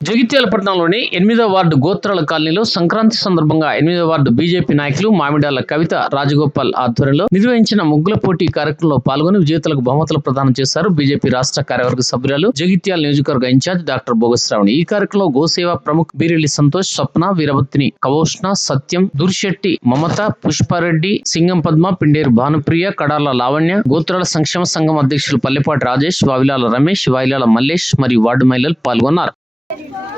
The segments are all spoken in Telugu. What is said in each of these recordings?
జగిత్యాల పట్టణంలోని ఎనిమిదో వార్డు గోత్రాల కాలనీలో సంక్రాంతి సందర్భంగా ఎనిమిదో వార్డు బీజేపీ నాయకులు మామిడాల కవిత రాజగోపాల్ ఆధ్వర్యంలో నిర్వహించిన ముగ్గుల పోటీ కార్యక్రమంలో పాల్గొని విజేతలకు బహుమతులు ప్రదానం చేశారు బీజేపీ రాష్ట్ర కార్యవర్గ సభ్యురాలు జగిత్యాల నియోజకవర్గ ఇన్ఛార్జ్ డాక్టర్ బోగశ్రావణి ఈ కార్యక్రమంలో గోసేవ ప్రముఖ బీరెల్లి సంతోష్ స్వప్న వీరవత్ని కవోష్ణ సత్యం దుర్శెట్టి మమత పుష్పారెడ్డి సింగం పద్మ పిండేరు భానుప్రియ కడాల లావణ్య గోత్రాల సంక్షేమ సంఘం అధ్యక్షులు పల్లెపాటి రాజేష్ వావిలాల రమేష్ వాయిలాల మల్లేష్ మరియు వార్డు మహిళలు పాల్గొన్నారు. Thank you.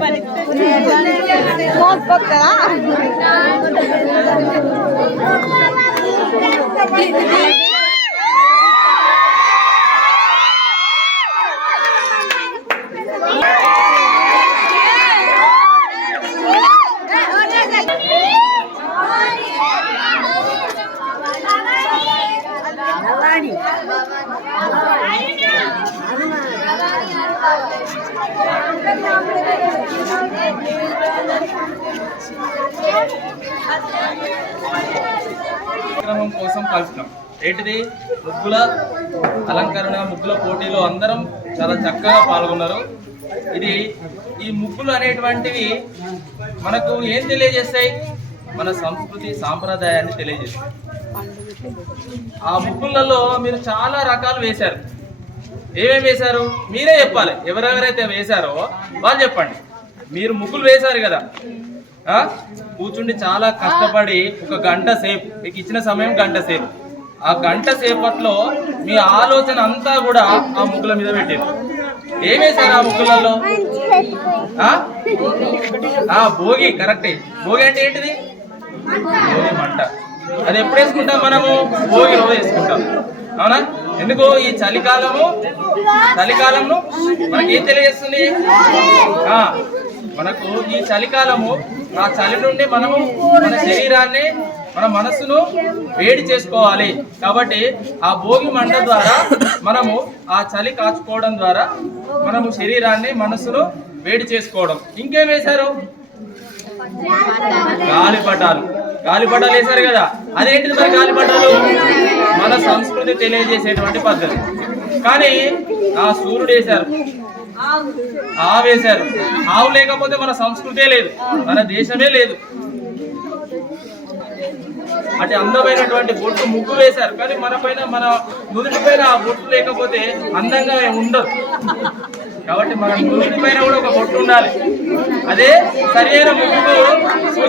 పని మోసపోతుందా కార్యక్రమం కోసం కలిసినాం ఏంటిది? ముగ్గుల అలంకరణ ముగ్గుల పోటీలో అందరం చాలా చక్కగా పాల్గొన్నారు. ఇది ఈ ముగ్గులు అనేటువంటివి మనకు ఏం తెలియజేస్తాయి? మన సంస్కృతి సాంప్రదాయాన్ని తెలియజేస్తాయి. ఆ ముగ్గులలో మీరు చాలా రకాలు వేశారు. ఏమేమి వేశారు? మీరే చెప్పాలి. ఎవరెవరైతే వేశారో వాళ్ళు చెప్పండి. మీరు ముగ్గులు వేశారు కదా. కూర్చుండి చాలా కష్టపడి ఒక గంట సేపు మీకు ఇచ్చిన సమయం గంట సేపు. ఆ గంట సేపట్లో మీ ఆలోచన అంతా కూడా ఆ ముగ్గుల మీద పెట్టారు. ఏమేశారు ఆ ముగ్గులలో? ఆ భోగి కరెక్టే. భోగి అంటే ఏంటిది? భోగి మంట. అది ఎప్పుడు వేసుకుంటాం మనము? భోగి రోజు వేసుకుంటాం. అవునా? ఎందుకు ఈ చలికాలము? చలికాలము మనకి ఏం తెలియజేస్తుంది మనకు ఈ చలికాలము ఆ చలి నుండి మనము మన శరీరాన్ని మన మనస్సును వేడి చేసుకోవాలి. కాబట్టి ఆ భోగి మంట ద్వారా మనము ఆ చలి కాచుకోవడం ద్వారా మనము శరీరాన్ని మనస్సును వేడి చేసుకోవడం. ఇంకేం వేశారు? గాలిపటాలు. గాలిపటాలు వేశారు కదా. అదేంటిది మరి గాలిపటాలు? మన సంస్కృతి తెలియజేసేటువంటి పద్ధతి. కానీ ఆ సూర్యుడు వేశారు. ఆవు వేశారు. ఆవు లేకపోతే మన సంస్కృతే లేదు. మన దేశమే లేదు. అటు అందమైనటువంటి బొట్టు ముగ్గు వేశారు. కానీ మన పైన మన నుదుటి పైన ఆ బొట్టు లేకపోతే అందంగా ఉండదు. కాబట్టి మన నుదుటి పైన కూడా ఒక బొట్టు ఉండాలి. అదే సరైన రావాలి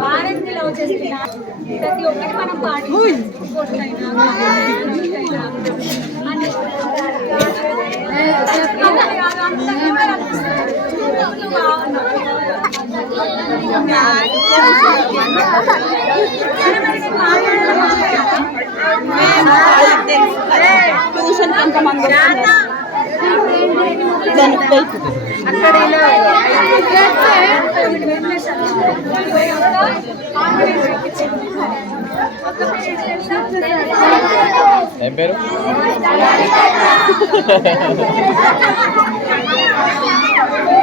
భారత్ లవ్ చేస్తున్నా ప్రతి ఒక్కటి మనం పాటించాలి. పొట్టైనా, గాలికైనా, అన్ని. ట్యూషన్ కొంతమంది వస్తున్నారు. ఏం పేరు?